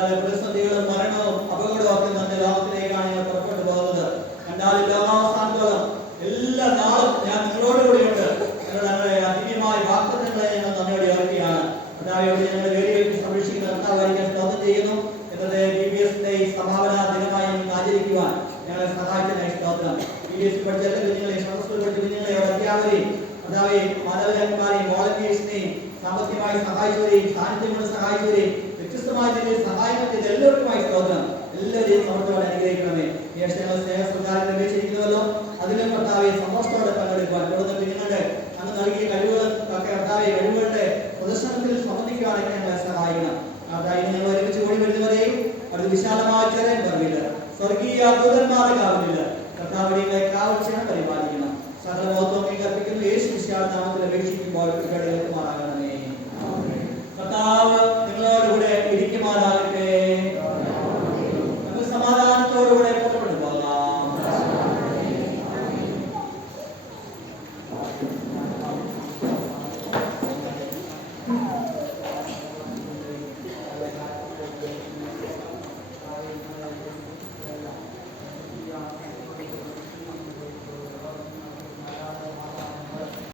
പ്രതിസന്ധികളും മരണവും അപകടവും ഒക്കെ നമ്മുടെ ലോകത്തിലേക്കാണ് ഞങ്ങൾ പുറപ്പെട്ടു പോകുന്നത്. എന്നാലും ലോകാവസാനത്തോളം എല്ലാ നാളും ഞാൻ നിങ്ങളോടുകൂടിയുണ്ട് ഞങ്ങളുടെ ദിവ്യമായ വാഗ്ദത്തങ്ങളെ ഞങ്ങൾ നന്ദിയോടെ ഓർക്കുകയാണ്. കർത്താവേ, ഞങ്ങളുടെ വേദികൾക്ക് സംരക്ഷിക്കുന്ന കർത്താവായിരിക്കാൻ സ്തോത്രം ചെയ്യുന്നു. എന്നത് BBSന്റെ ഈ സമാപന ദിനമായി ഞങ്ങൾക്ക് ആചരിക്കുവാൻ ഞങ്ങളെ സഹായിച്ചതിനായി സ്തോത്രം. BBS പഠിച്ച എല്ലാ കുഞ്ഞുങ്ങളെയും, സദസ്സിൽ പഠിച്ച കുഞ്ഞുങ്ങളെയും, അധ്യാപകരെയും, കർത്താവേ, മാതാപിതാക്കന്മാരെയും, വോളണ്ടിയേഴ്സിനെയും, സാമ്പത്തികമായി സഹായിച്ചവരെയും, സാന്നിധ്യം കൊണ്ട് സഹായിച്ചവരെയും, വ്യത്യസ്തമായ രീതിയിൽ സഹായം ചെയ്ത എല്ലാവർക്കുമായി സ്തോത്രം. എല്ലാവരെയും സമൃദ്ധമായി അനുഗ്രഹിക്കണമേ. ഞങ്ങൾ സ്നേഹ